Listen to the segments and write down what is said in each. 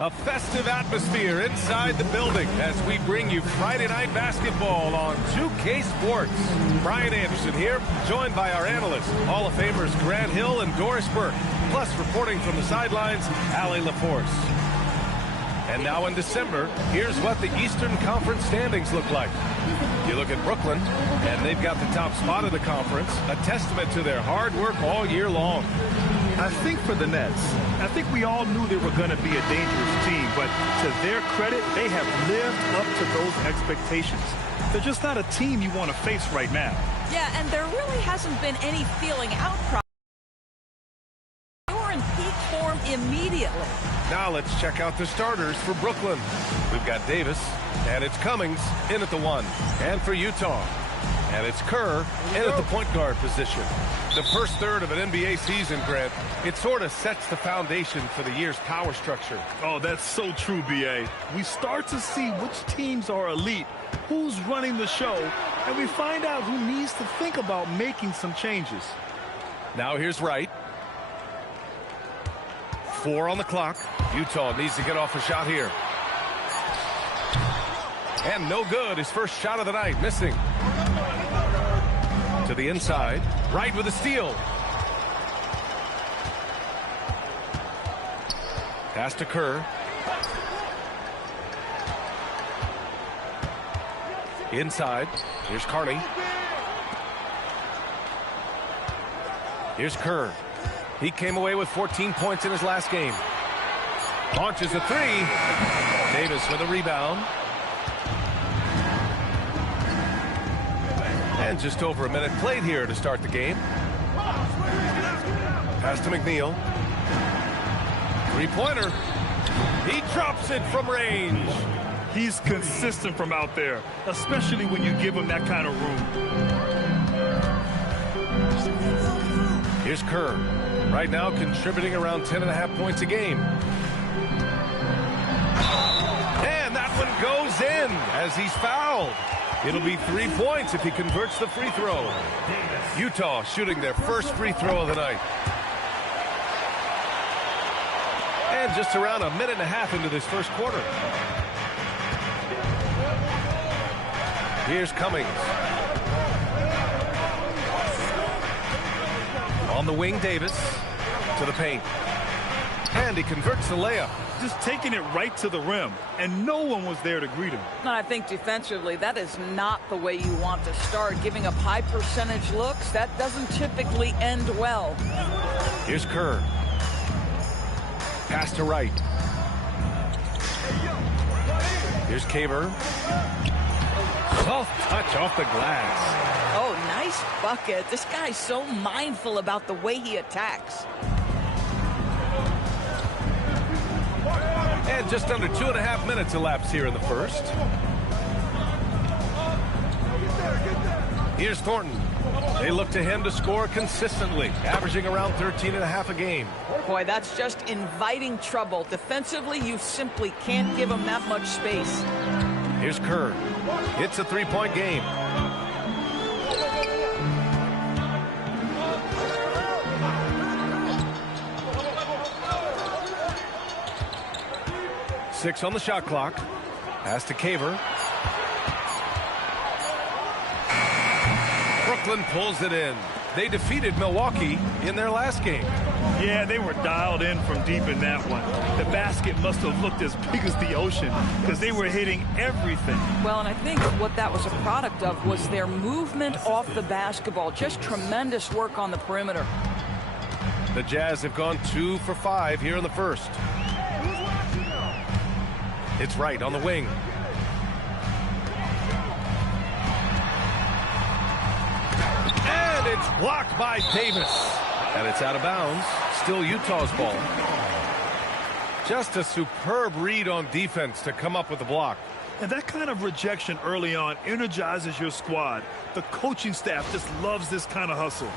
A festive atmosphere inside the building as we bring you Friday Night Basketball on 2K Sports. Brian Anderson here, joined by our analysts, Hall of Famers Grant Hill and Doris Burke, plus reporting from the sidelines, Allie LaForce. And now in December, here's what the Eastern Conference standings look like. You look at Brooklyn, and they've got the top spot of the conference, a testament to their hard work all year long. I think for the Nets, I think we all knew they were going to be a dangerous team, but to their credit, they have lived up to those expectations. They're just not a team you want to face right now. Yeah, and there really hasn't been any feeling outcry. They were in peak form immediately. Now let's check out the starters for Brooklyn. We've got Davis, and it's Cummings in at the 1. And for Utah, and it's Kerr in at the point guard position. The first third of an NBA season, Grant, it sort of sets the foundation for the year's power structure. Oh, that's so true, B.A. We start to see which teams are elite, who's running the show, and we find out who needs to think about making some changes. Now here's Wright. 4 on the clock. Utah needs to get off a shot here. And no good. His first shot of the night, missing. To the inside. Wright with a steal. Pass to Kerr. Inside. Here's Carney. Here's Kerr. He came away with 14 points in his last game. Launches a 3. Davis with a rebound. And just over a minute played here to start the game. Pass to McNeil. Three-pointer. He drops it from range. He's consistent from out there, especially when you give him that kind of room. Here's Kerr. Right now contributing around 10.5 points a game. And that one goes in as he's fouled. It'll be 3 points if he converts the free throw. Utah shooting their first free throw of the night. And just around a minute and a half into this first quarter. Here's Cummings. On the wing, Davis to the paint. And he converts the layup. Just taking it right to the rim, and no one was there to greet him. And I think defensively, that is not the way you want to start. Giving up high percentage looks, that doesn't typically end well. Here's Kerr. Pass to Wright. Here's Caver. Soft touch off the glass. Oh, nice bucket. This guy's so mindful about the way he attacks. And just under 2.5 minutes elapsed here in the first. Here's Thornton. They look to him to score consistently, averaging around 13.5 a game. Boy, that's just inviting trouble. Defensively, you simply can't give him that much space. Here's Kerr. It's a 3-point game. Six on the shot clock. Pass to Caver. Brooklyn pulls it in. They defeated Milwaukee in their last game. Yeah, they were dialed in from deep in that one. The basket must have looked as big as the ocean because they were hitting everything. Well, and I think what that was a product of was their movement off the basketball. Just tremendous work on the perimeter. The Jazz have gone 2 for 5 here in the first. It's Wright on the wing. And it's blocked by Davis. And it's out of bounds. Still Utah's ball. Just a superb read on defense to come up with the block. And that kind of rejection early on energizes your squad. The coaching staff just loves this kind of hustle.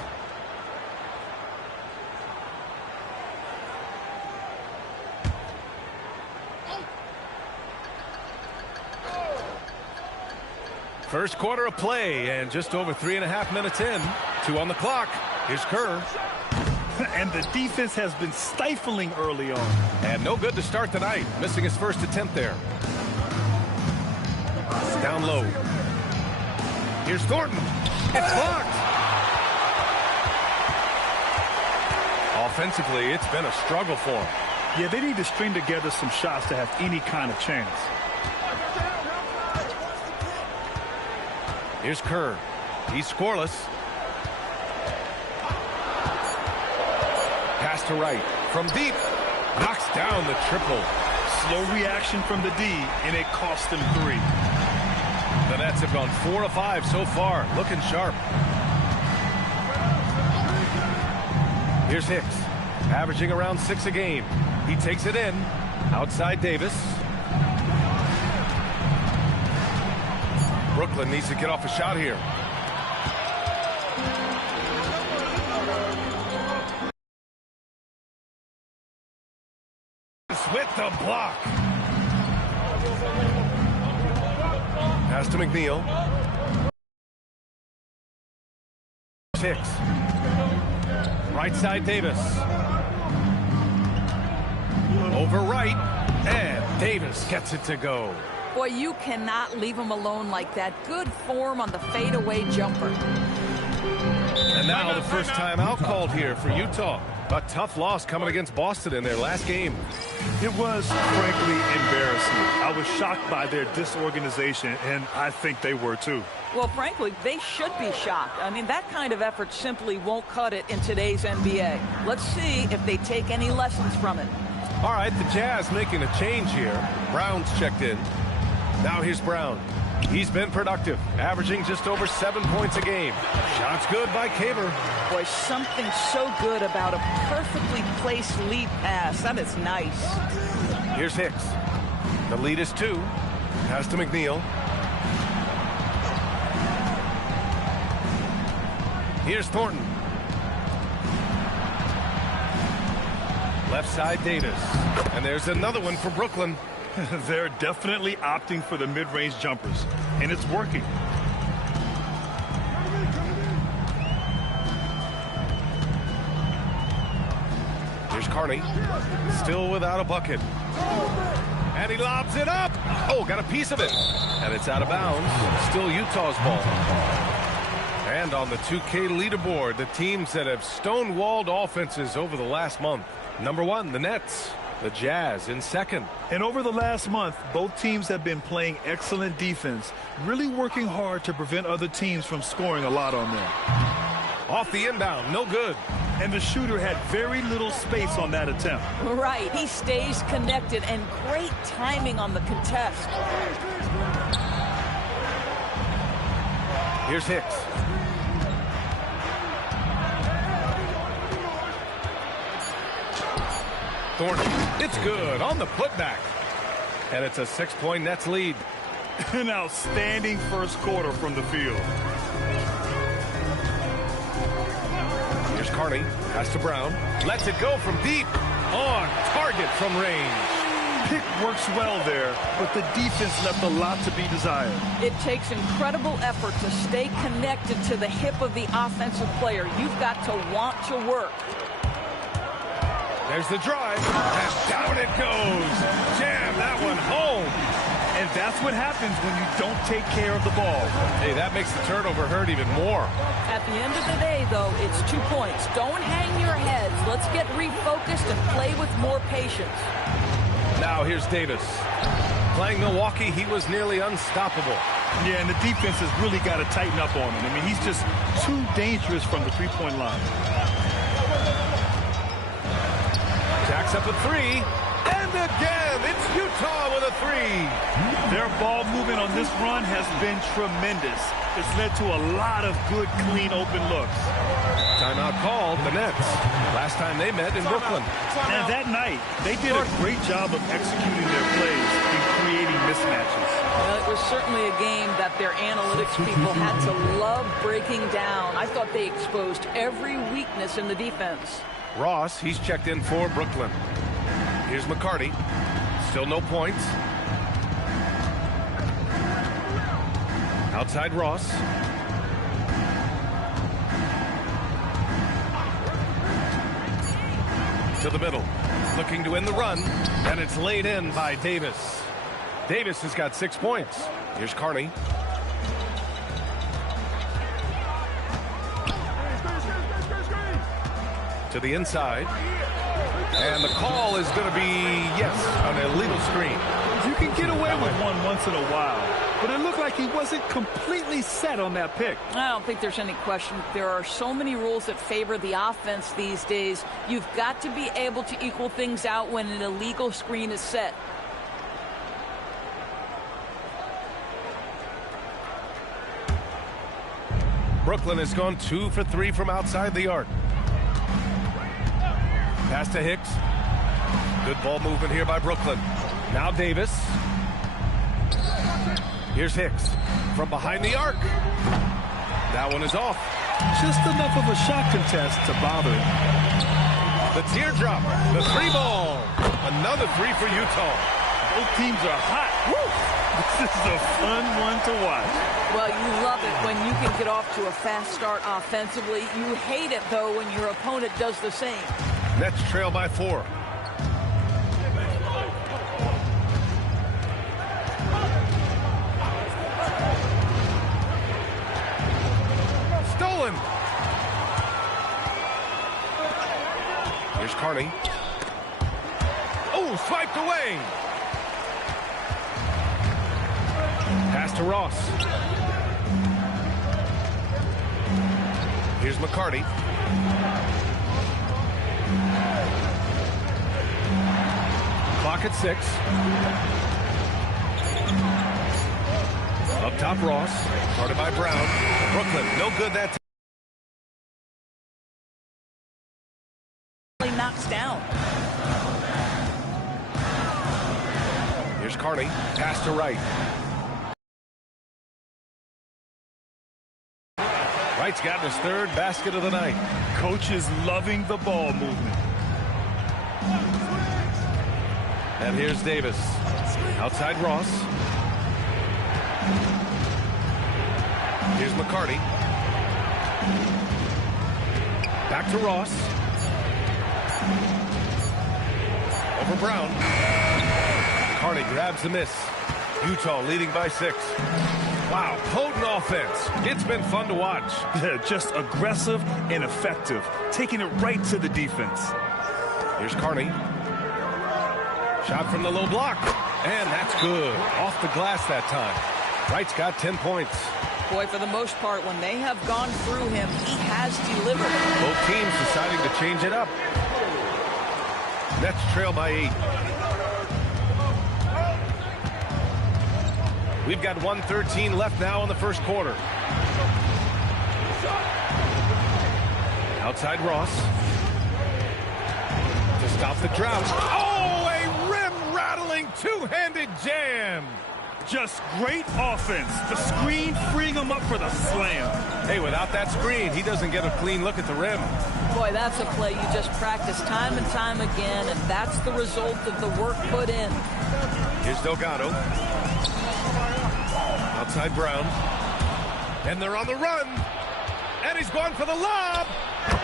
First quarter of play, and just over 3.5 minutes in. 2 on the clock. Here's Kerr. And the defense has been stifling early on. And no good to start the night, missing his first attempt there. Down low. Here's Thornton. It's blocked. Offensively, it's been a struggle for him. Yeah, they need to string together some shots to have any kind of chance. Here's Kerr. He's scoreless. Pass to right. From deep. Knocks down the triple. Slow reaction from the D, and it cost them 3. The Nets have gone 4 of 5 so far. Looking sharp. Here's Hicks. Averaging around 6 a game. He takes it in. Outside Davis. Brooklyn needs to get off a shot here. With the block. Pass to McNeil. Hicks. Right side Davis. Over right. And Davis gets it to go. Boy, you cannot leave him alone like that. Good form on the fadeaway jumper. And now the first time out called here for Utah. A tough loss coming against Boston in their last game. It was, frankly, embarrassing. I was shocked by their disorganization, and I think they were too. Well, frankly, they should be shocked. I mean, that kind of effort simply won't cut it in today's NBA. Let's see if they take any lessons from it. All right, the Jazz making a change here. Brown's checked in. Now here's Brown. He's been productive, averaging just over 7 points a game. Shots good by Kaber. Boy, something so good about a perfectly placed lead pass. That is nice. Here's Hicks. The lead is 2. Pass to McNeil. Here's Thornton. Left side Davis. And there's another one for Brooklyn. They're definitely opting for the mid-range jumpers, and it's working. Here's Carney, still without a bucket. And he lobs it up. Oh, got a piece of it. And it's out of bounds. Still Utah's ball. And on the 2K leaderboard, the teams that have stonewalled offenses over the last month. Number 1, the Nets. The Jazz in second. And over the last month, both teams have been playing excellent defense, really working hard to prevent other teams from scoring a lot on them. Off the inbound, no good. And the shooter had very little space on that attempt. Right, he stays connected, and great timing on the contest. Here's Hicks. Thornton, it's good on the putback. And it's a 6-point Nets lead. An outstanding first quarter from the field. Here's Carney, pass to Brown. Lets it go from deep. On target from range. Pick works well there, but the defense left a lot to be desired. It takes incredible effort to stay connected to the hip of the offensive player. You've got to want to work. There's the drive, and down it goes. Jam that one home. And that's what happens when you don't take care of the ball. Hey, that makes the turnover hurt even more. At the end of the day, though, it's 2 points. Don't hang your heads. Let's get refocused and play with more patience. Now here's Davis. Playing Milwaukee, he was nearly unstoppable. Yeah, and the defense has really got to tighten up on him. I mean, he's just too dangerous from the three-point line. Jacks up a 3, and again, it's Utah with a 3. Their ball movement on this run has been tremendous. It's led to a lot of good, clean, open looks. Timeout called, the Nets. Last time they met in Brooklyn. And that night, they did a great job of executing their plays and creating mismatches. Well, it was certainly a game that their analytics people had to love breaking down. I thought they exposed every weakness in the defense. Ross, he's checked in for Brooklyn. Here's McCarty. Still no points. Outside Ross. To the middle. Looking to end the run. And it's laid in by Davis. Davis has got 6 points. Here's Carney. To the inside. And the call is going to be, yes, an illegal screen. You can get away with one once in a while, but it looked like he wasn't completely set on that pick. I don't think there's any question. There are so many rules that favor the offense these days. You've got to be able to equal things out when an illegal screen is set. Brooklyn has gone 2 for 3 from outside the arc. Pass to Hicks. Good ball movement here by Brooklyn. Now Davis. Here's Hicks from behind the arc. That one is off. Just enough of a shot contest to bother him. The teardrop. The 3-ball. Another 3 for Utah. Both teams are hot. Woo! This is a fun one to watch. Well, you love it when you can get off to a fast start offensively. You hate it, though, when your opponent does the same. Nets trail by 4. Stolen. Here's Carney. Oh, swiped away. Pass to Ross. Here's McCarty. Clock at 6. Up top, Ross. Guarded by Brown. Brooklyn, no good that time. Knocks down. Here's Carney. Pass to Wright. Wright's gotten his 3rd basket of the night. Coach is loving the ball movement. And here's Davis. Outside Ross. Here's McCarty. Back to Ross. Over Brown. Carney grabs the miss. Utah leading by 6. Wow, potent offense. It's been fun to watch. Just aggressive and effective, taking it right to the defense. Here's Carney. Shot from the low block. And that's good. Off the glass that time. Wright's got 10 points. Boy, for the most part, when they have gone through him, he has delivered. Both teams deciding to change it up. Nets trail by 8. We've got 1:13 left now in the first quarter. Outside Ross. To stop the drought. Oh, a rim-rattling two-handed jam. Just great offense. The screen freeing him up for the slam. Hey, without that screen, he doesn't get a clean look at the rim. Boy, that's a play you just practice time and time again, and that's the result of the work put in. Here's Delgado. Outside Brown. And they're on the run. And he's going for the lob.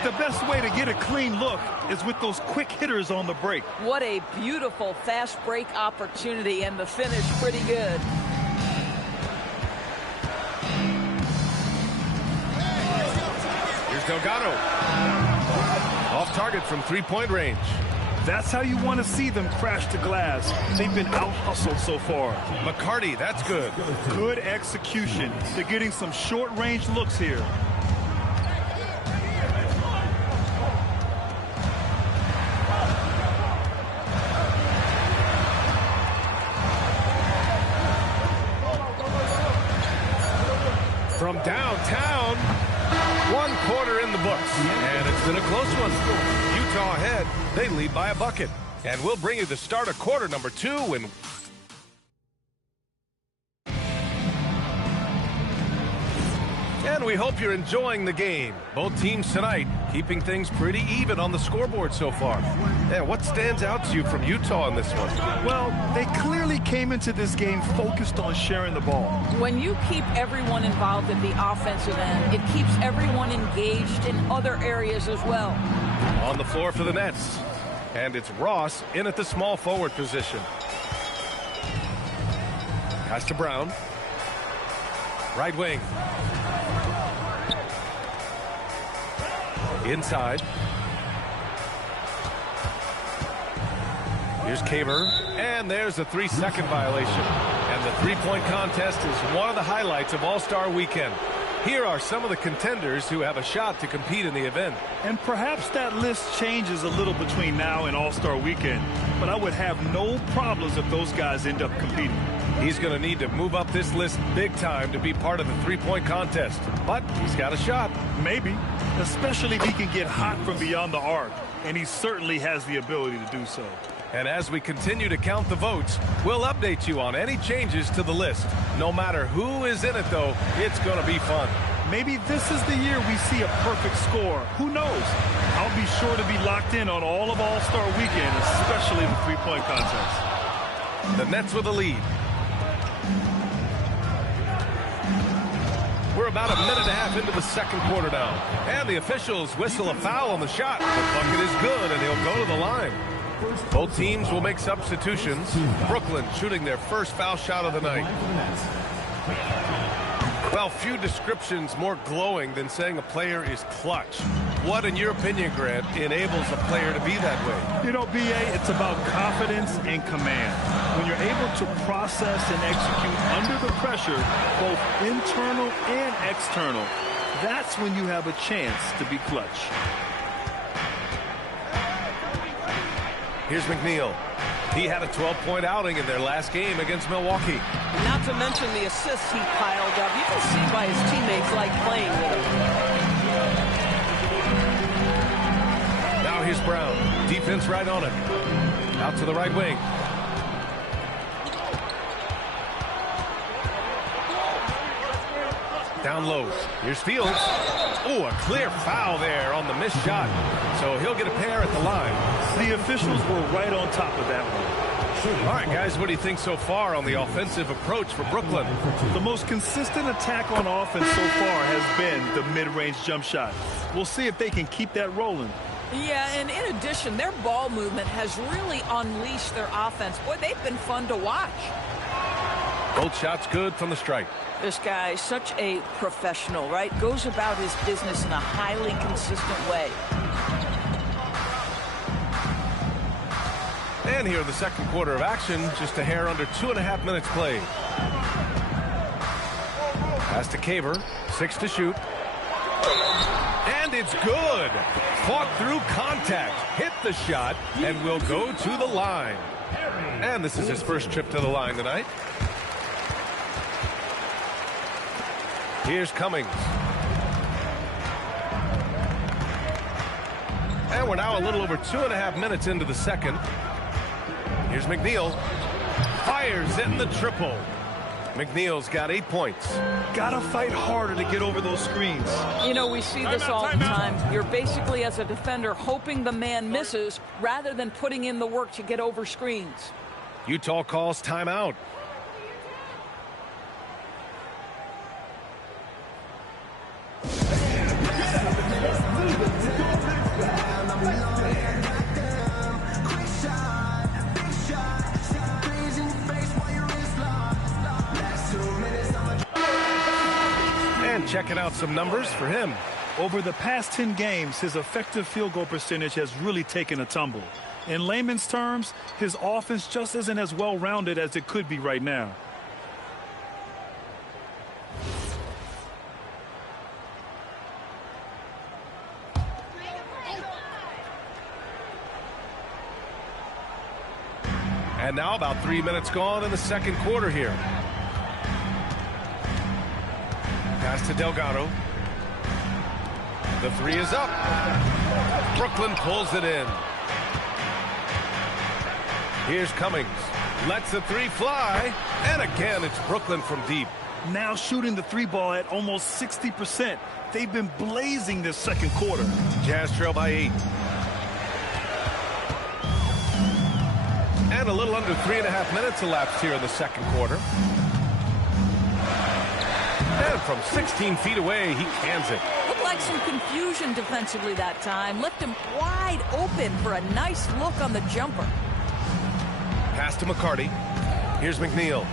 The best way to get a clean look is with those quick hitters on the break. What a beautiful fast break opportunity, and the finish pretty good. Here's Delgado. Off target from 3-point range. That's how you want to see them crash to glass. They've been out-hustled so far. McCarty, that's good. Good execution. They're getting some short-range looks here. From downtown, 1 quarter in the books. And it's been a close one. Utah ahead. They lead by a bucket. And we'll bring you the start of quarter number 2. And we hope you're enjoying the game. Both teams tonight keeping things pretty even on the scoreboard so far. And what stands out to you from Utah in this one? Well, they clearly came into this game focused on sharing the ball. When you keep everyone involved at the offensive end, it keeps everyone engaged in other areas as well. On the floor for the Nets. And it's Ross in at the small forward position. Pass to Brown. Right wing. Inside. Here's Caver. And there's a 3-second violation. And the three-point contest is one of the highlights of All-Star Weekend. Here are some of the contenders who have a shot to compete in the event. And perhaps that list changes a little between now and All-Star Weekend, but I would have no problems if those guys end up competing. He's going to need to move up this list big time to be part of the three-point contest, but he's got a shot. Maybe, especially if he can get hot from beyond the arc, and he certainly has the ability to do so. And as we continue to count the votes, we'll update you on any changes to the list. No matter who is in it, though, it's going to be fun. Maybe this is the year we see a perfect score. Who knows? I'll be sure to be locked in on all of All-Star Weekend, especially the three-point contest. The Nets with a lead. We're about a minute and a half into the second quarter now. And the officials whistle a foul on the shot. The bucket is good, and he'll go to the line. Both teams will make substitutions. Brooklyn shooting their first foul shot of the night. Well, few descriptions more glowing than saying a player is clutch. What, in your opinion, Grant, enables a player to be that way? You know, B.A., it's about confidence and command. When you're able to process and execute under the pressure, both internal and external, that's when you have a chance to be clutch. Here's McNeil. He had a 12-point outing in their last game against Milwaukee. Not to mention the assists he piled up. You can see why his teammates like playing with him. Now here's Brown. Defense right on him. Out to the right wing. Down low. Here's Fields. Oh, a clear foul there on the missed shot. So he'll get a pair at the line. The officials were right on top of that one. All right, guys, what do you think so far on the offensive approach for Brooklyn? The most consistent attack on offense so far has been the mid-range jump shot. We'll see if they can keep that rolling. Yeah, and in addition, their ball movement has really unleashed their offense. Boy, they've been fun to watch. Both shots good from the stripe. This guy, such a professional, right? Goes about his business in a highly consistent way. And here in the second quarter of action, just a hair under 2.5 minutes played. Pass to Caver, 6 to shoot. And it's good. Fought through contact, hit the shot, and will go to the line. And this is his first trip to the line tonight. Here's Cummings. And we're now a little over 2.5 minutes into the second. Here's McNeil. Fires in the triple. McNeil's got 8 points. Gotta fight harder to get over those screens. You know, we see this all the time. You're basically, as a defender, hoping the man misses rather than putting in the work to get over screens. Utah calls timeout. And checking out some numbers for him. Over the past 10 games, his effective field goal percentage has really taken a tumble. In layman's terms, his offense just isn't as well-rounded as it could be right now. And now about 3 minutes gone in the second quarter here. Pass to Delgado. The three is up. Brooklyn pulls it in. Here's Cummings. Lets the three fly. And again, it's Brooklyn from deep. Now shooting the three ball at almost 60%. They've been blazing this second quarter. Jazz trail by 8. And a little under 3.5 minutes elapsed here in the second quarter. And from 16 feet away, he cans it. Looked like some confusion defensively that time. Left him wide open for a nice look on the jumper. Pass to McCarty. Here's McNeil.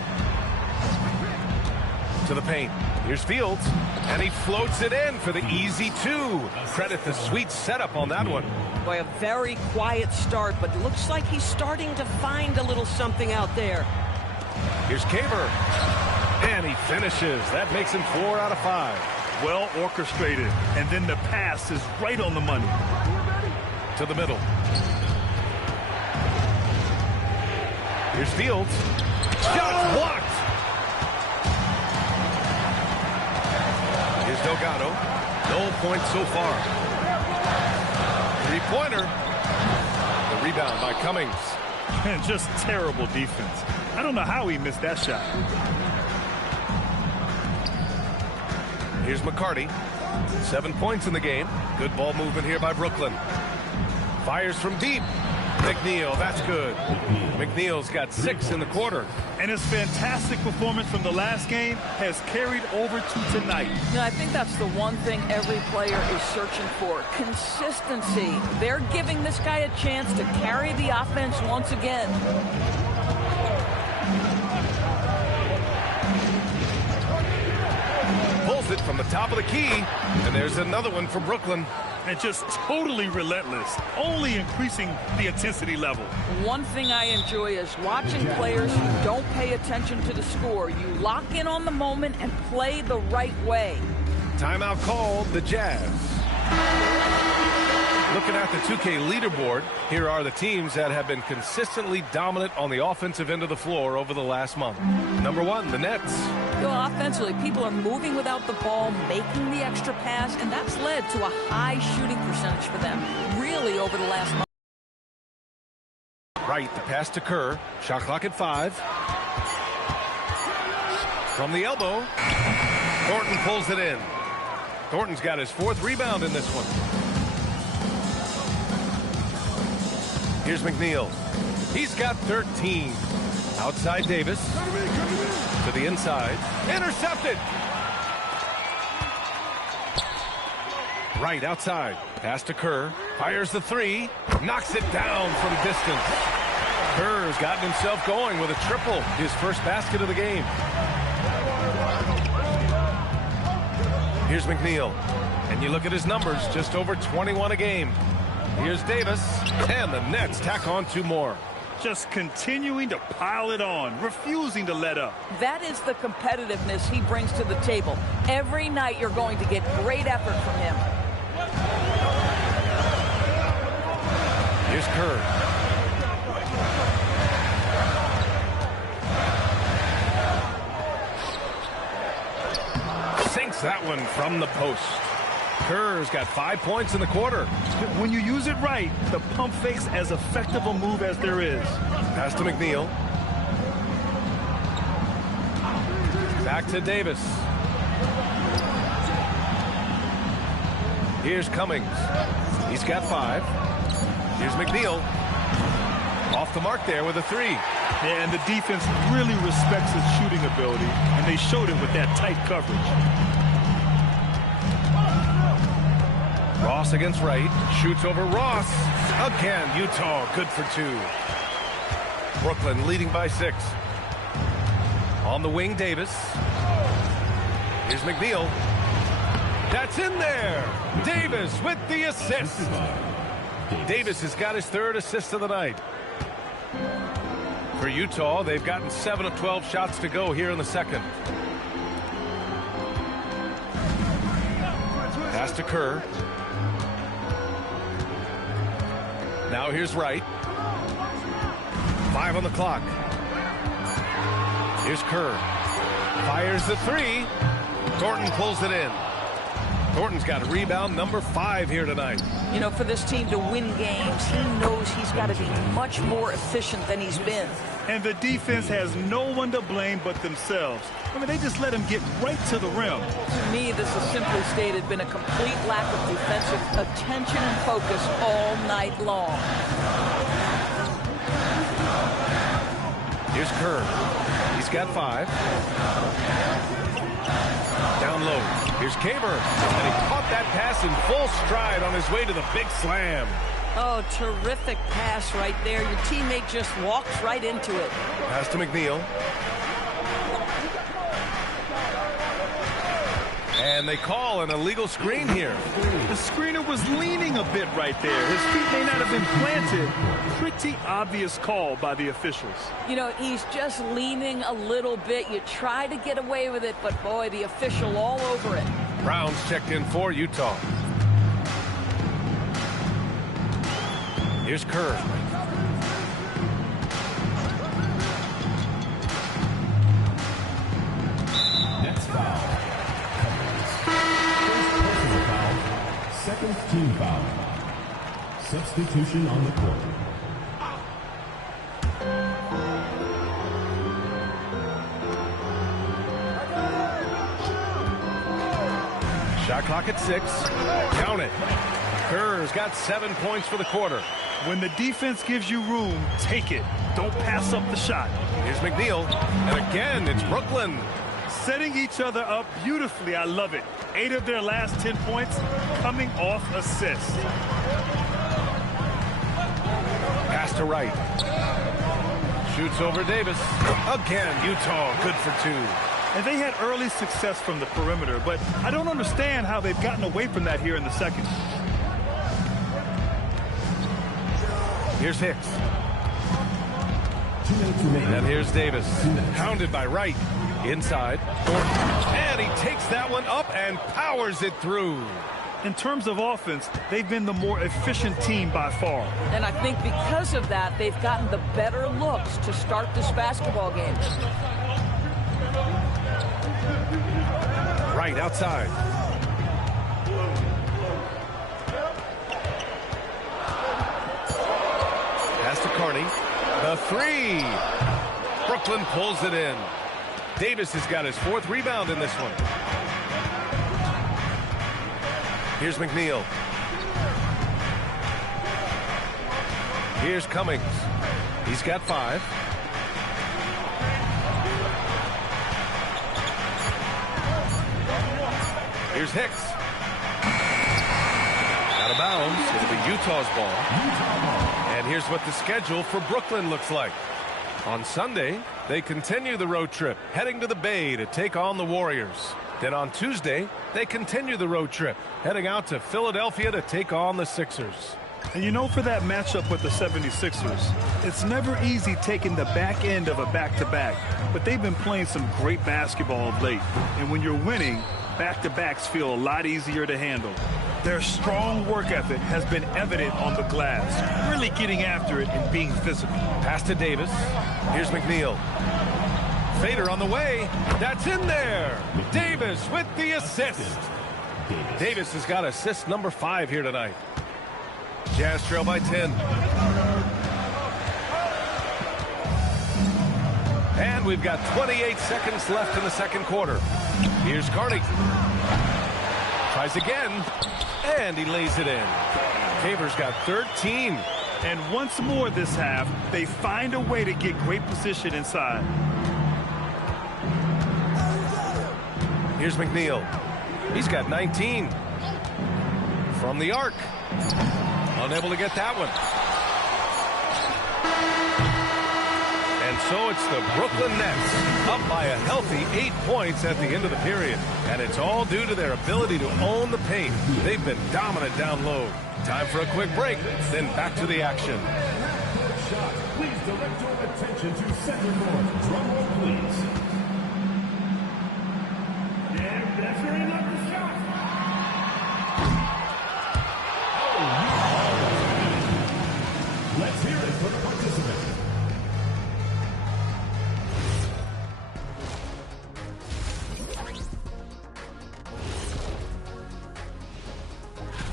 To the paint. Here's Fields. And he floats it in for the easy two. Credit the sweet setup on that one. Boy, a very quiet start, but looks like he's starting to find a little something out there. Here's Caver. And he finishes. That makes him 4 out of 5. Well orchestrated. And then the pass is right on the money. To the middle. Here's Fields. Shot blocked. Here's Delgado. No points so far. Three-pointer. The rebound by Cummings. And just terrible defense. I don't know how he missed that shot. Here's McCarty. 7 points in the game. Good ball movement here by Brooklyn. Fires from deep. McNeil, that's good. McNeil's got 6 in the quarter. And his fantastic performance from the last game has carried over to tonight. You know, I think that's the one thing every player is searching for. Consistency. They're giving this guy a chance to carry the offense once again. Pulls it from the top of the key. And there's another one for Brooklyn. And just totally relentless, only increasing the intensity level. One thing I enjoy is watching players who don't pay attention to the score. You lock in on the moment and play the right way. Timeout called, the Jazz. Looking at the 2K leaderboard, here are the teams that have been consistently dominant on the offensive end of the floor over the last month. Number 1, the Nets. You know, offensively, people are moving without the ball, making the extra pass, and that's led to a high shooting percentage for them, really over the last month. Right, the pass to Kerr. Shot clock at 5. From the elbow, Thornton pulls it in. Thornton's got his 4th rebound in this one. Here's McNeil. He's got 13. Outside Davis. To the inside. Intercepted. Right outside. Pass to Kerr. Fires the 3. Knocks it down from distance. Kerr's gotten himself going with a triple. His first basket of the game. Here's McNeil. And you look at his numbers, just over 21 a game. Here's Davis, and the Nets tack on 2 more. Just continuing to pile it on, refusing to let up. That is the competitiveness he brings to the table. Every night you're going to get great effort from him. Here's Kerr. Sinks that one from the post. Kerr's got 5 points in the quarter. When you use it right, the pump fake's as effective a move as there is. Pass to McNeil. Back to Davis. Here's Cummings. He's got 5. Here's McNeil. Off the mark there with a 3. Yeah, and the defense really respects his shooting ability, and they showed it with that tight coverage. Ross against Wright. Shoots over Ross. Again, Utah good for 2. Brooklyn leading by 6. On the wing, Davis. Here's McNeil. That's in there. Davis with the assist. Davis has got his 3rd assist of the night. For Utah, they've gotten 7 of 12 shots to go here in the second. Pass to Kerr. Now here's Wright. 5 on the clock. Here's Kerr. Fires the 3. Thornton pulls it in. Thornton's got rebound number 5 here tonight. You know, for this team to win games, he knows he's got to be much more efficient than he's been. And the defense has no one to blame but themselves. I mean, they just let him get right to the rim. To me, this has simply stated been a complete lack of defensive attention and focus all night long. Here's Kerr. He's got 5. Down low. Here's Kaber. And he caught that pass in full stride on his way to the big slam. Oh, terrific pass right there. Your teammate just walks right into it. Pass to McNeil. And they call an illegal screen here. The screener was leaning a bit right there. His feet may not have been planted. Pretty obvious call by the officials. You know, he's just leaning a little bit. You try to get away with it, but boy, the official all over it. Browns checked in for Utah. Here's Kerr. Next foul. First personal foul. Second team foul. Substitution on the court. Shot clock at 6. Count it. Kerr's got 7 points for the quarter. When the defense gives you room, take it. Don't pass up the shot. Here's McNeil. And again, it's Brooklyn. Setting each other up beautifully. I love it. 8 of their last 10 points coming off assists. Pass to Wright. Shoots over Davis. Again, Utah good for 2. And they had early success from the perimeter, but I don't understand how they've gotten away from that here in the second. Here's Hicks. And here's Davis. Pounded by Wright. Inside. And he takes that one up and powers it through. In terms of offense, they've been the more efficient team by far. And I think because of that, they've gotten the better looks to start this basketball game. Right outside. Pass to Carney. The 3. Brooklyn pulls it in. Davis has got his 4th rebound in this one. Here's McNeil. Here's Cummings. He's got 5. Here's Hicks. Out of bounds. It'll be Utah's ball. And here's what the schedule for Brooklyn looks like. On Sunday, they continue the road trip, heading to the Bay to take on the Warriors. Then on Tuesday, they continue the road trip, heading out to Philadelphia to take on the Sixers. And you know, for that matchup with the 76ers, it's never easy taking the back end of a back-to-back, but they've been playing some great basketball of late. And when you're winning, back-to-backs feel a lot easier to handle. Their strong work ethic has been evident on the glass, really getting after it and being physical. Pass to Davis. Here's McNeil. Fader on the way. That's in there. Davis with the assist. Davis has got assist number 5 here tonight. Jazz trail by 10. And we've got 28 seconds left in the second quarter. Here's Carney. Tries again. And he lays it in. Kaber's got 13. And once more this half, they find a way to get great position inside. Here's McNeil. He's got 19. From the arc. Unable to get that one. And so it's the Brooklyn Nets up by a healthy 8 points at the end of the period. And it's all due to their ability to own the paint. They've been dominant down low. Time for a quick break, then back to the action. Shot. Please direct your attention to center court. Drum roll, please. And that's very another shot. Let's hear it for the participant.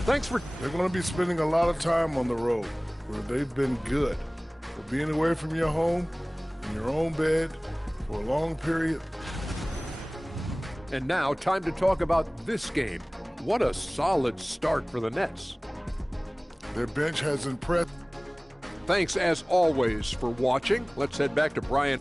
Thanks for... They're going to be spending a lot of time on the road, where they've been good. For being away from your home, in your own bed, for a long period. And now, time to talk about this game. What a solid start for the Nets. Their bench has impressed. Thanks, as always, for watching. Let's head back to Brian.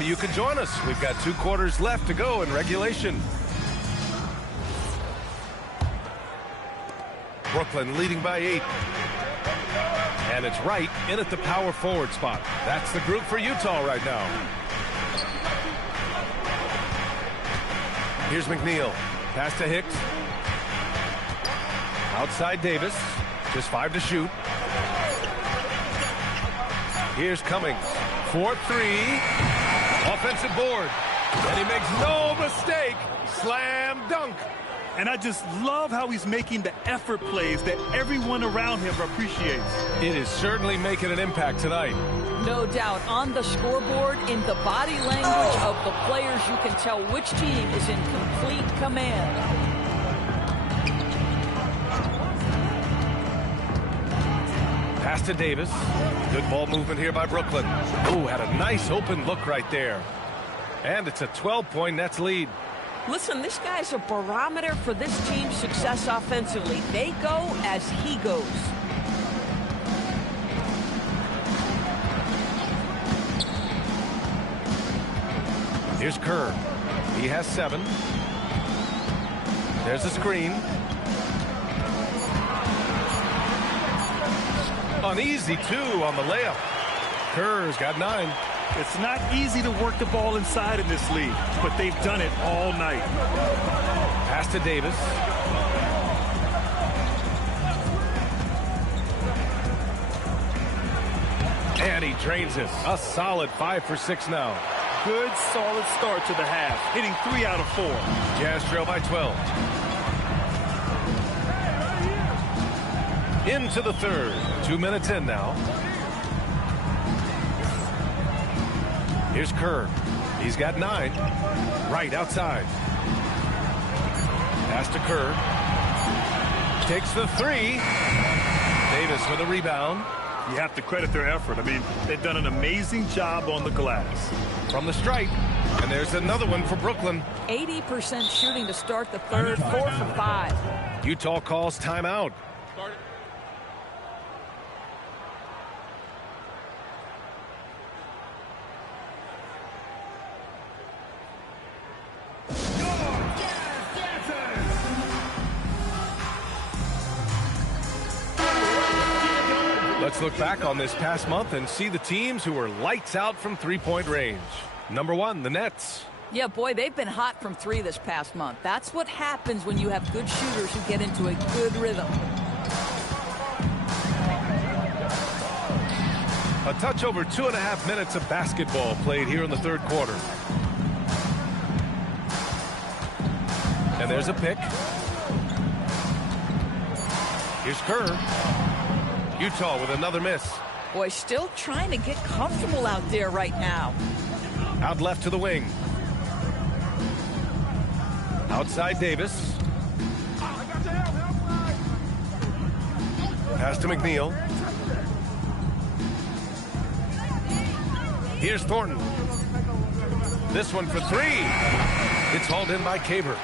happy you could join us. We've got 2 quarters left to go in regulation. Brooklyn leading by 8. And it's Wright in at the power forward spot. That's the group for Utah right now. Here's McNeil. Pass to Hicks. Outside Davis. Just 5 to shoot. Here's Cummings. 4-3. Offensive board. And he makes no mistake. Slam dunk. And I just love how he's making the effort plays that everyone around him appreciates. It is certainly making an impact tonight. No doubt. On the scoreboard, in the body language of the players, you can tell which team is in complete command. Pass to Davis. Good ball movement here by Brooklyn. Ooh, had a nice open look right there. And it's a 12-point Nets lead. Listen, this guy's a barometer for this team's success offensively. They go as he goes. Here's Kerr. He has 7. There's a screen. Uneasy, 2 on the layup. Kerr's got 9. It's not easy to work the ball inside in this league, but they've done it all night. Pass to Davis. And he drains it. A solid 5 for 6 now. Good, solid start to the half, hitting 3 out of 4. Jazz trail by 12. Into the third. 2 minutes in now. Here's Kerr. He's got 9. Right outside. Pass to Kerr. Takes the 3. Davis with a rebound. You have to credit their effort. I mean, they've done an amazing job on the glass. From the stripe. And there's another one for Brooklyn. 80% shooting to start the third. 4 for 5. Utah calls timeout. Let's look back on this past month and see the teams who were lights out from three-point range. Number 1, the Nets. Yeah, boy, they've been hot from 3 this past month. That's what happens when you have good shooters who get into a good rhythm. A touch over 2.5 minutes of basketball played here in the third quarter. And there's a pick. Here's Kerr. Utah with another miss. Boy, still trying to get comfortable out there right now. Out left to the wing. Outside Davis. Pass to McNeil. Here's Thornton. This one for 3. It's hauled in by Caver.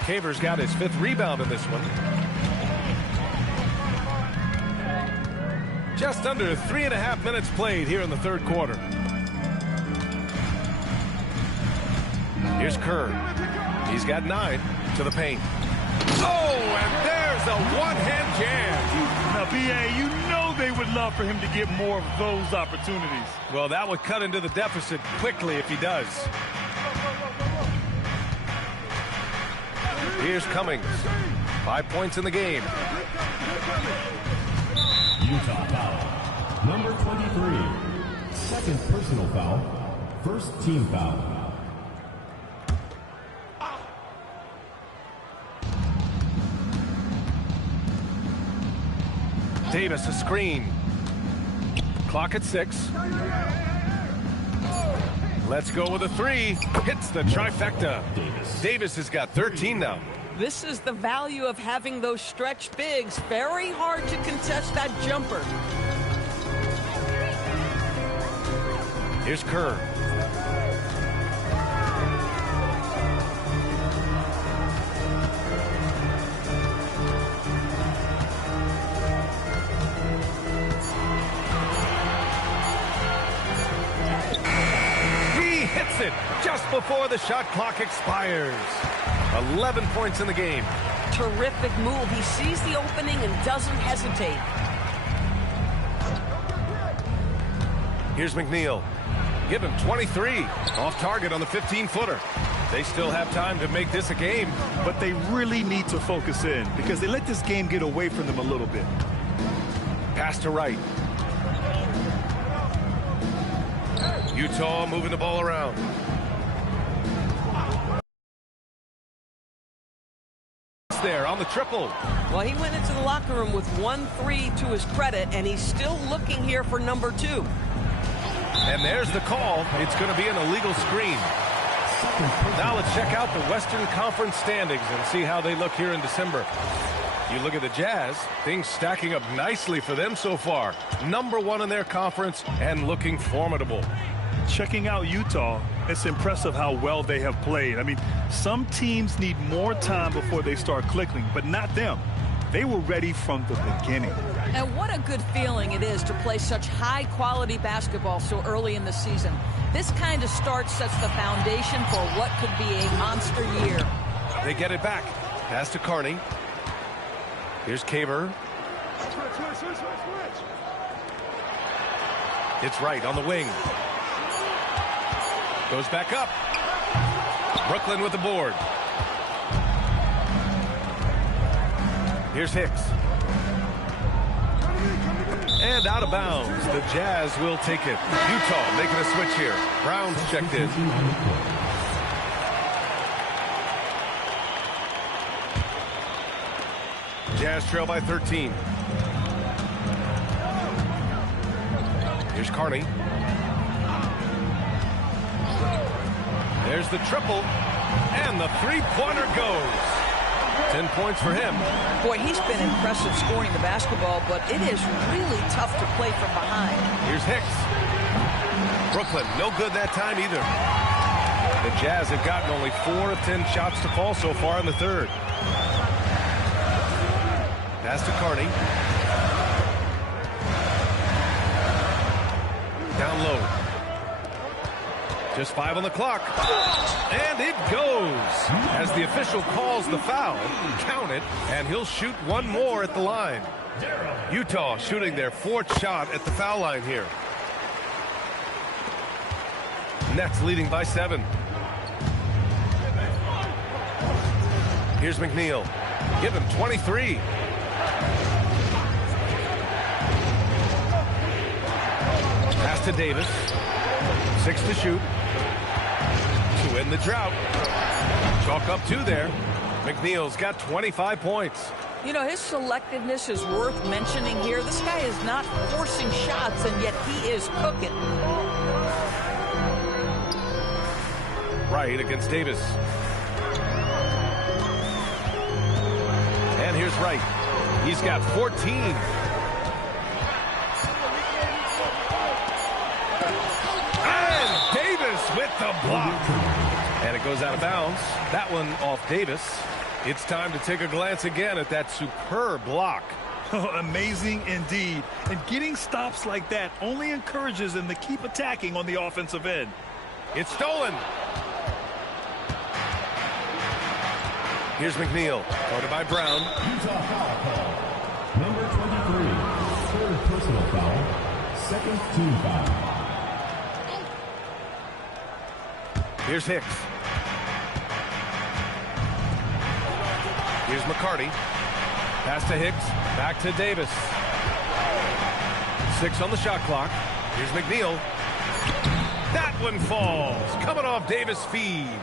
Caver's got his 5th rebound in this one. Just under 3.5 minutes played here in the third quarter. Here's Kerr. He's got 9 to the paint. Oh, and there's a one-hand jam. Now, B.A., you know they would love for him to get more of those opportunities. Well, that would cut into the deficit quickly if he does. Here's Cummings. 5 points in the game. Utah foul. Number 23. Second personal foul. First team foul. Davis a screen. Clock at 6. Let's go with a 3. Hits the trifecta. Davis has got 13 now. This is the value of having those stretch bigs. Very hard to contest that jumper. Here's Kerr. He before the shot clock expires. 11 points in the game. Terrific move. He sees the opening and doesn't hesitate. Here's McNeil. Give him 23. Off target on the 15-footer. They still have time to make this a game. But they really need to focus in because they let this game get away from them a little bit. Pass to Wright. Utah moving the ball around. There on the triple. Well, he went into the locker room with 1-3 to his credit, and he's still looking here for number 2. And there's the call. It's going to be an illegal screen. Now let's check out the Western Conference standings and see how they look here in December. You look at the Jazz, things stacking up nicely for them so far. Number 1 in their conference and looking formidable. Checking out Utah, it's impressive how well they have played. I mean, some teams need more time before they start clicking, but not them. They were ready from the beginning. And what a good feeling it is to play such high-quality basketball so early in the season. This kind of start sets the foundation for what could be a monster year. They get it back. Pass to Carney. Here's Caver. It's Wright on the wing. Goes back up. Brooklyn with the board. Here's Hicks. And out of bounds. The Jazz will take it. Utah making a switch here. Brown's checked in. Jazz trail by 13. Here's Carney. There's the triple. And the three-pointer goes. 10 points for him. Boy, he's been impressive scoring the basketball, but it is really tough to play from behind. Here's Hicks. Brooklyn, no good that time either. The Jazz have gotten only 4 of 10 shots to fall so far in the third. Pass to Carney. Down low. Just 5 on the clock. And it goes. As the official calls the foul, count it, and he'll shoot one more at the line. Utah shooting their 4th shot at the foul line here. Nets leading by 7. Here's McNeil. Give him 23. Pass to Davis. 6 to shoot. To win the drought. Chalk up 2 there. McNeil's got 25 points. You know, his selectiveness is worth mentioning here. This guy is not forcing shots, and yet he is cooking. Wright against Davis. And here's Wright. He's got 14. With the block. And it goes out of bounds. That one off Davis. It's time to take a glance again at that superb block. Amazing indeed. And getting stops like that only encourages them to keep attacking on the offensive end. It's stolen. Here's McNeil. Guarded by Brown. Utah foul call. Number 23. 3rd personal foul. 2nd team foul. Here's Hicks. Here's McCarty. Pass to Hicks. Back to Davis. 6 on the shot clock. Here's McNeil. That one falls. Coming off Davis' feed.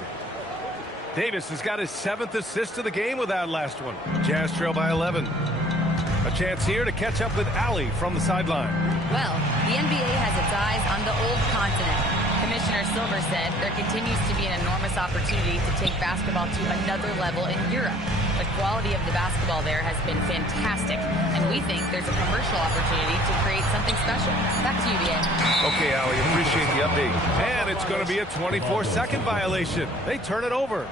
Davis has got his 7th assist of the game with that last one. Jazz trail by 11. A chance here to catch up with Allie from the sideline. Well, the NBA has its eyes on the old continent. Commissioner Silver said there continues to be an enormous opportunity to take basketball to another level in Europe. The quality of the basketball there has been fantastic, and we think there's a commercial opportunity to create something special. Back to you, DA. Okay, Allie, appreciate the update. And it's going to be a 24-second violation. They turn it over.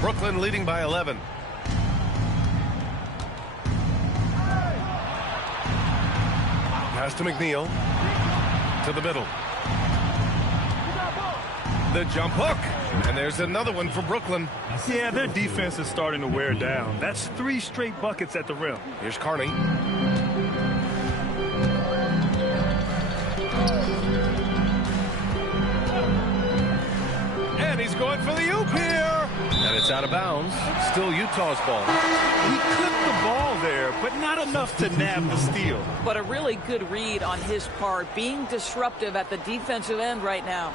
Brooklyn leading by 11. Pass to McNeil. To the middle. The jump hook. And there's another one for Brooklyn. Yeah, their defense is starting to wear down. That's 3 straight buckets at the rim. Here's Carney. And he's going for the oop here. And it's out of bounds. Still Utah's ball. He clipped the ball there, but not enough to nab the steal. But a really good read on his part, being disruptive at the defensive end right now.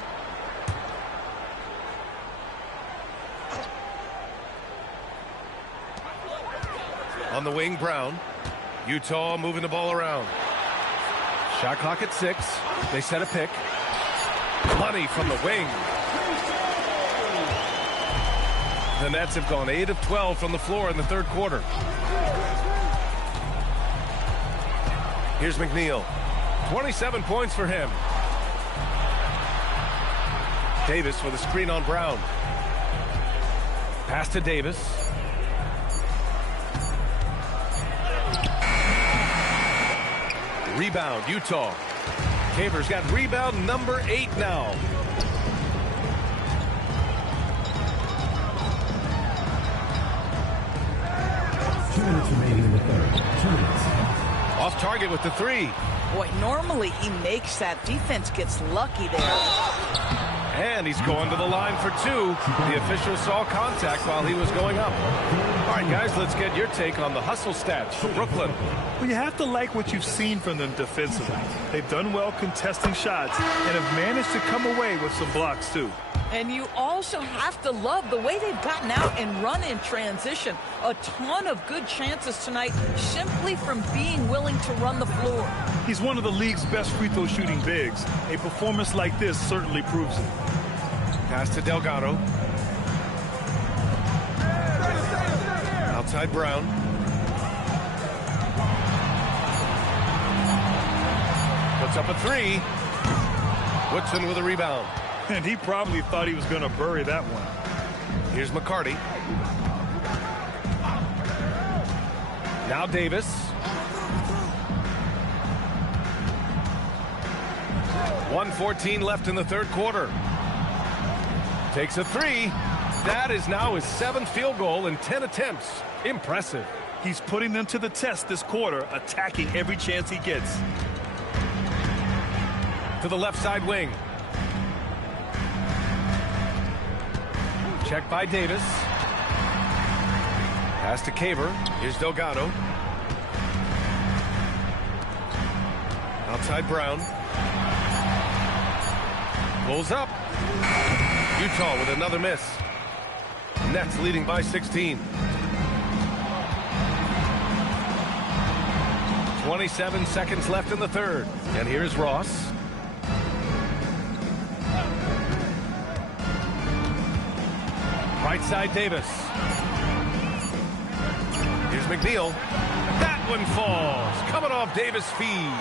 On the wing, Brown. Utah moving the ball around. Shot clock at 6. They set a pick. Money from the wing. The Nets have gone 8 of 12 from the floor in the third quarter. Here's McNeil. 27 points for him. Davis with a screen on Brown. Pass to Davis. Rebound, Utah. Caver's got rebound number 8 now. 2 minutes remaining in the third. 2 minutes. Off target with the 3. Boy, normally he makes that. Defense gets lucky there. And he's going to the line for 2. The official saw contact while he was going up. All right, guys, let's get your take on the hustle stats for Brooklyn. Well, you have to like what you've seen from them defensively. They've done well contesting shots and have managed to come away with some blocks, too. And you also have to love the way they've gotten out and run in transition. A ton of good chances tonight simply from being willing to run the floor. He's one of the league's best free throw shooting bigs. A performance like this certainly proves it. Pass to Delgado. Outside Brown. Puts up a 3. Woodson with a rebound. And he probably thought he was going to bury that one. Here's McCarty. Now Davis. 1:14 left in the third quarter. Takes a 3. That is now his 7th field goal in 10 attempts. Impressive. He's putting them to the test this quarter, attacking every chance he gets. To the left side wing. Check by Davis. Pass to Caver. Here's Delgado. Outside Brown. Pulls up. Utah with another miss. Nets leading by 16. 27 seconds left in the third. And here's Ross. Right side Davis. Here's McNeil. That one falls. Coming off Davis' feed.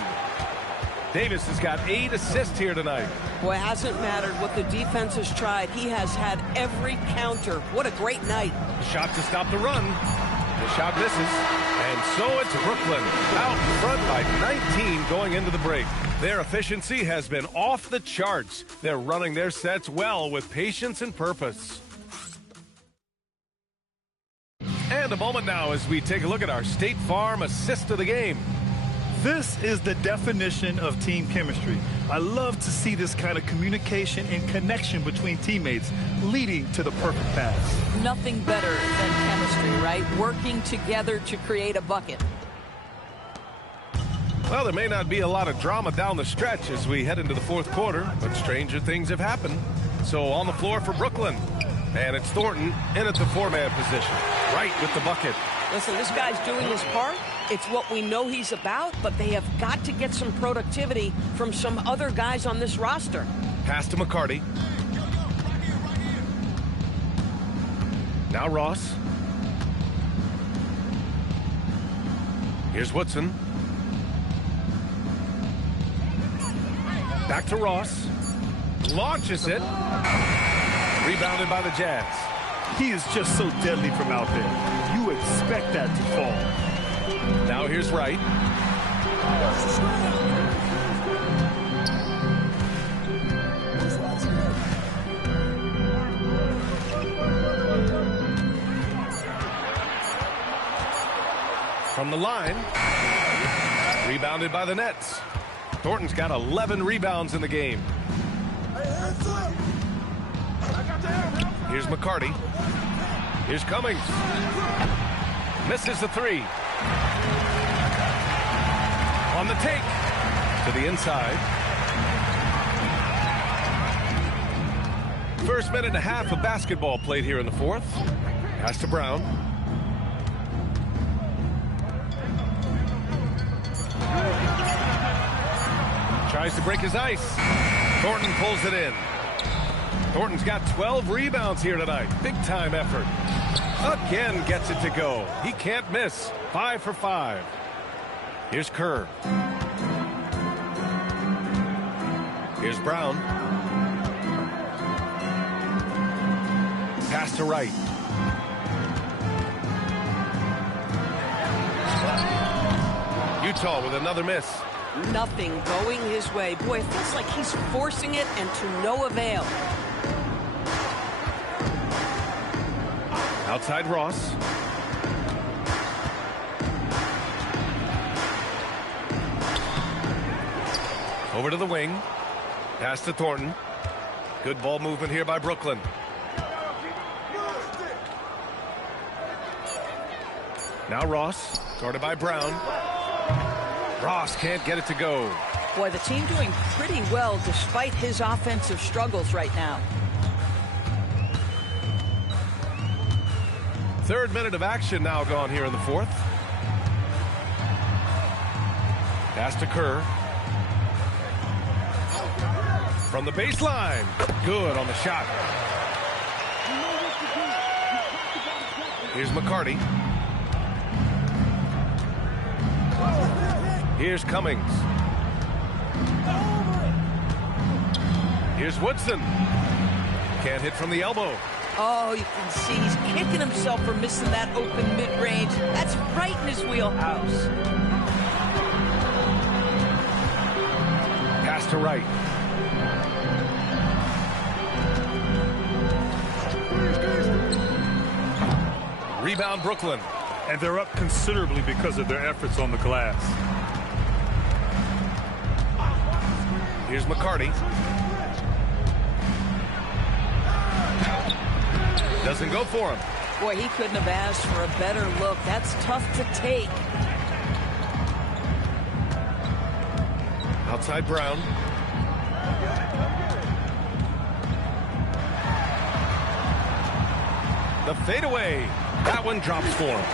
Davis has got 8 assists here tonight. Well, it hasn't mattered what the defense has tried. He has had every counter. What a great night. Shot to stop the run. The shot misses. And so it's Brooklyn out in front by 19 going into the break. Their efficiency has been off the charts. They're running their sets well with patience and purpose. And a moment now as we take a look at our State Farm assist of the game. This is the definition of team chemistry. I love to see this kind of communication and connection between teammates leading to the perfect pass. Nothing better than chemistry, right? Working together to create a bucket. Well, there may not be a lot of drama down the stretch as we head into the fourth quarter, but stranger things have happened. So on the floor for Brooklyn. And it's Thornton in at the 4-man position. Right with the bucket. Listen, this guy's doing his part. It's what we know he's about, but they have got to get some productivity from some other guys on this roster. Pass to McCarty. Now Ross. Here's Woodson. Back to Ross. Launches it. Rebounded by the Jazz. He is just so deadly from out there. You expect that to fall. Now here's Wright. from the line. Rebounded by the Nets. Thornton's got 11 rebounds in the game. Here's McCarty. Here's Cummings. Misses the three. On the take. To the inside. First minute and a half of basketball played here in the fourth. Pass to Brown. Tries to break his ice. Thornton pulls it in. Thornton's got 12 rebounds here tonight. Big time effort. Again gets it to go. He can't miss. 5 for 5. Here's Kerr. Here's Brown. Pass to Wright. Utah with another miss. Nothing going his way. Boy, it feels like he's forcing it and to no avail. Outside Ross. Over to the wing. Pass to Thornton. Good ball movement here by Brooklyn. Now Ross, guarded by Brown. Ross can't get it to go. Boy, the team doing pretty well despite his offensive struggles right now. Third minute of action now gone here in the fourth. Pass to Kerr. From the baseline. Good on the shot. Here's McCarty. Here's Cummings. Here's Woodson. Can't hit from the elbow. Oh, you can see he's kicking himself for missing that open mid-range. That's right in his wheelhouse. Pass to Wright. Rebound Brooklyn. And they're up considerably because of their efforts on the glass. Here's McCarty. Doesn't go for him. Boy, he couldn't have asked for a better look. That's tough to take. Outside Brown. The fadeaway. That one drops for him.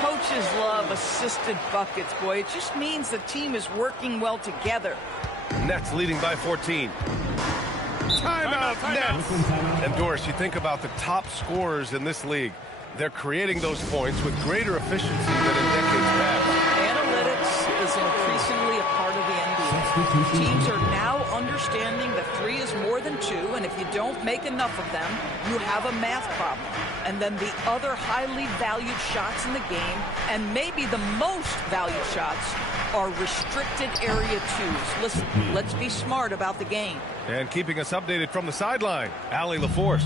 Coaches love assisted buckets, boy. It just means the team is working well together. Nets leading by 14. Timeout, Nets. And Doris, you think about the top scorers in this league. They're creating those points with greater efficiency than in decades past. Analytics is increasingly a part of the NBA. Teams are now understanding that 3 is more than 2, and if you don't make enough of them, you have a math problem. And then the other highly valued shots in the game, and maybe the most valued shots, are restricted area 2s. Listen, let's be smart about the game. And keeping us updated from the sideline, Allie LaForce.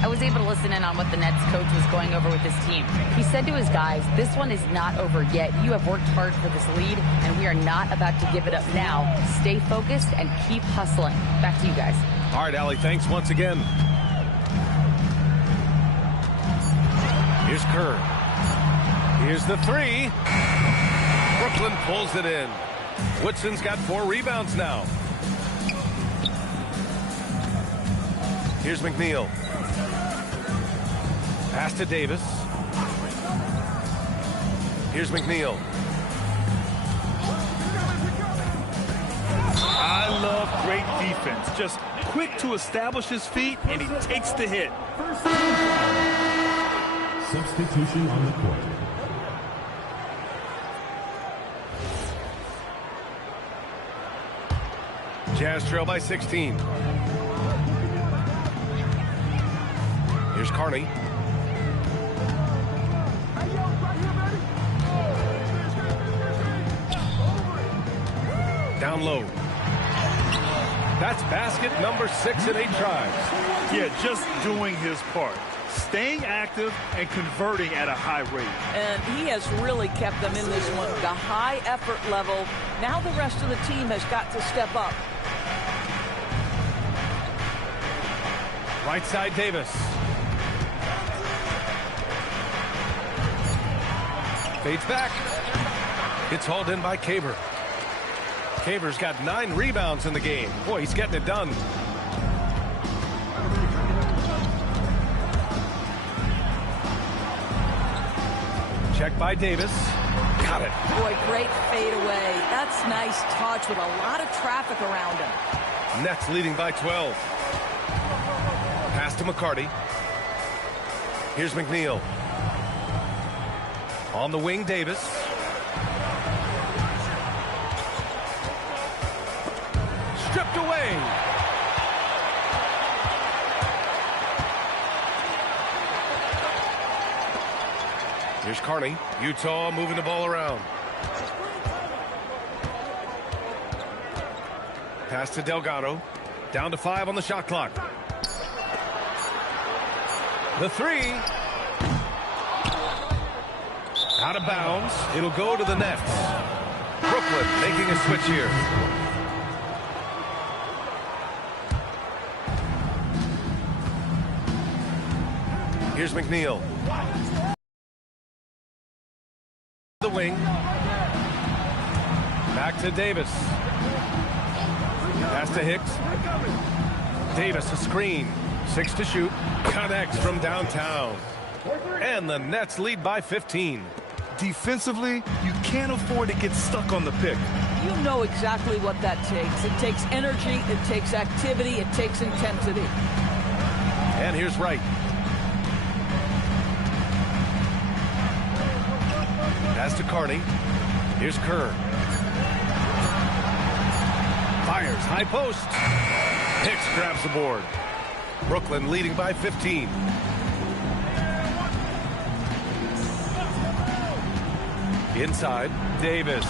I was able to listen in on what the Nets coach was going over with his team. He said to his guys, this one is not over yet. You have worked hard for this lead, and we are not about to give it up now. Stay focused and keep hustling. Back to you guys. All right, Allie, thanks once again. Here's Kerr. Here's the 3. Brooklyn pulls it in. Woodson's got 4 rebounds now. Here's McNeil. Pass to Davis. Here's McNeil. I love great defense. Just quick to establish his feet, and he takes the hit. Substitution on the court. Jazz trail by 16. Here's Carney. Down low. That's basket number 6 in 8 tries. Yeah, just doing his part. staying active and converting at a high rate. And he has really kept them in this one. The high effort level. Now the rest of the team has got to step up. Right side, Davis. Fades back. It's hauled in by Caver. Caver's got 9 rebounds in the game. Boy, he's getting it done. Check by Davis. Got it. Boy, great fade away. That's nice touch with a lot of traffic around him. Nets leading by 12. Pass to McCarty. Here's McNeil. On the wing, Davis. Stripped away. Here's Carney. Utah moving the ball around. Pass to Delgado. Down to 5 on the shot clock. The 3. Out of bounds. It'll go to the Nets. Brooklyn making a switch here. Here's McNeil. The wing. Back to Davis. Pass to Hicks. Davis a screen. 6 to shoot. Connects from downtown. And the Nets lead by 15. Defensively, you can't afford to get stuck on the pick. You know exactly what that takes. It takes energy, it takes activity, it takes intensity. And here's Wright. Pass to Carney. Here's Kerr. Fires, high post. Hicks grabs the board. Brooklyn leading by 15. Inside, Davis.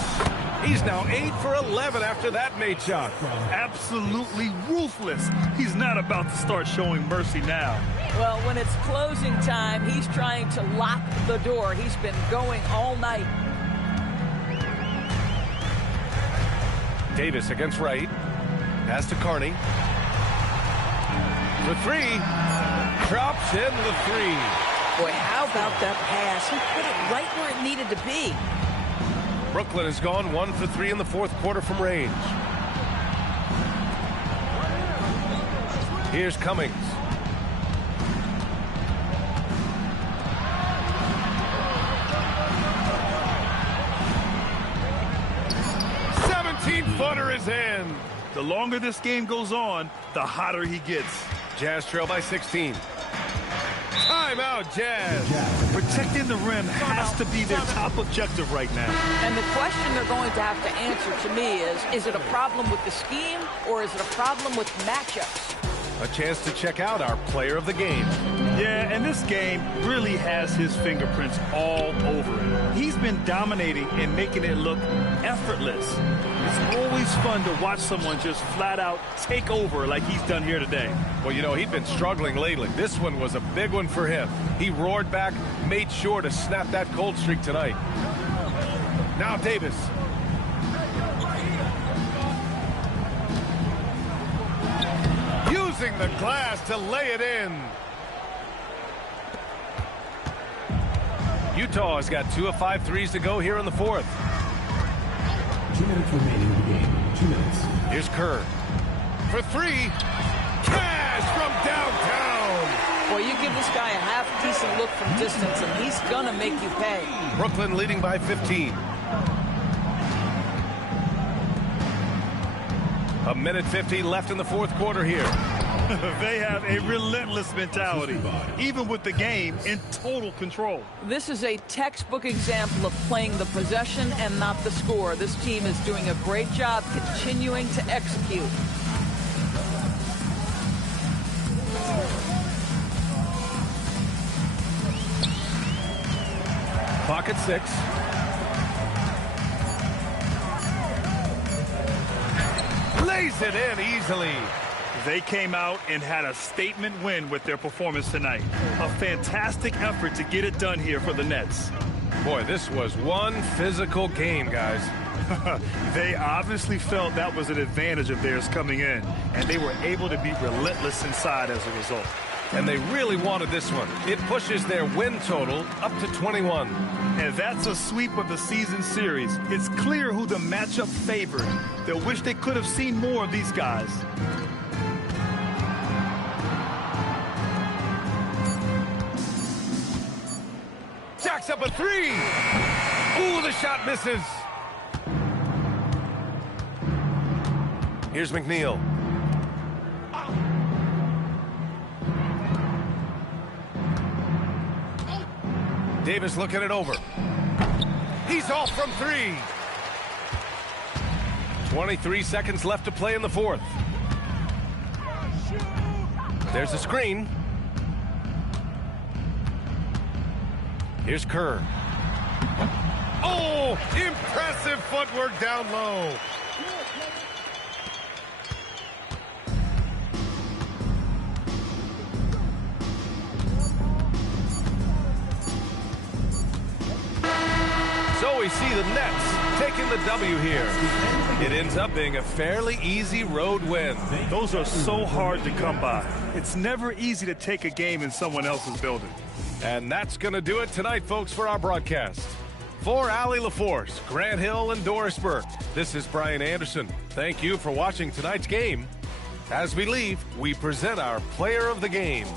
He's now 8 for 11 after that made shot. Absolutely ruthless. He's not about to start showing mercy now. Well, when it's closing time, he's trying to lock the door. He's been going all night. Davis against Wright. Pass to Carney. The 3. Drops in the 3. Boy, how about that pass? He put it right where it needed to be. Brooklyn has gone 1 for 3 in the fourth quarter from range. Here's Cummings. Footer is in. The longer this game goes on, the hotter he gets. Jazz trail by 16. Timeout, Jazz. Protecting the rim has to be their top objective right now. And the question they're going to have to answer to me is it a problem with the scheme or is it a problem with matchups? A chance to check out our player of the game. Yeah, and this game really has his fingerprints all over it. He's been dominating and making it look effortless. It's always fun to watch someone just flat out take over like he's done here today. Well, you know, he'd been struggling lately. This one was a big one for him. He roared back, made sure to snap that cold streak tonight. Now Davis. Using the glass to lay it in. Utah has got 2 of 5 threes to go here in the fourth. 2 minutes remaining in the game. 2 minutes. Here's Kerr. For 3. Cash from downtown. Boy, you give this guy a half-decent look from distance, and he's going to make you pay. Brooklyn leading by 15. A minute 50 left in the fourth quarter here. They have a relentless mentality, even with the game in total control. This is a textbook example of playing the possession and not the score. This team is doing a great job continuing to execute. Clock at 6. Lays it in easily. They came out and had a statement win with their performance tonight. A fantastic effort to get it done here for the Nets. Boy, this was one physical game, guys. They obviously felt that was an advantage of theirs coming in, and they were able to be relentless inside as a result. And they really wanted this one. It pushes their win total up to 21. And that's a sweep of the season series. It's clear who the matchup favored. They'll wish they could have seen more of these guys. Jacks up a three. Ooh, the shot misses. Here's McNeil. Davis looking it over. He's off from three. 23 seconds left to play in the fourth. There's a screen. Here's Kerr. Oh, impressive footwork down low. So we see the Nets taking the W here. It ends up being a fairly easy road win. Those are so hard to come by. It's never easy to take a game in someone else's building. And that's going to do it tonight, folks, for our broadcast. For Allie LaForce, Grant Hill, and Doris Burke, this is Brian Anderson. Thank you for watching tonight's game. As we leave, we present our player of the game.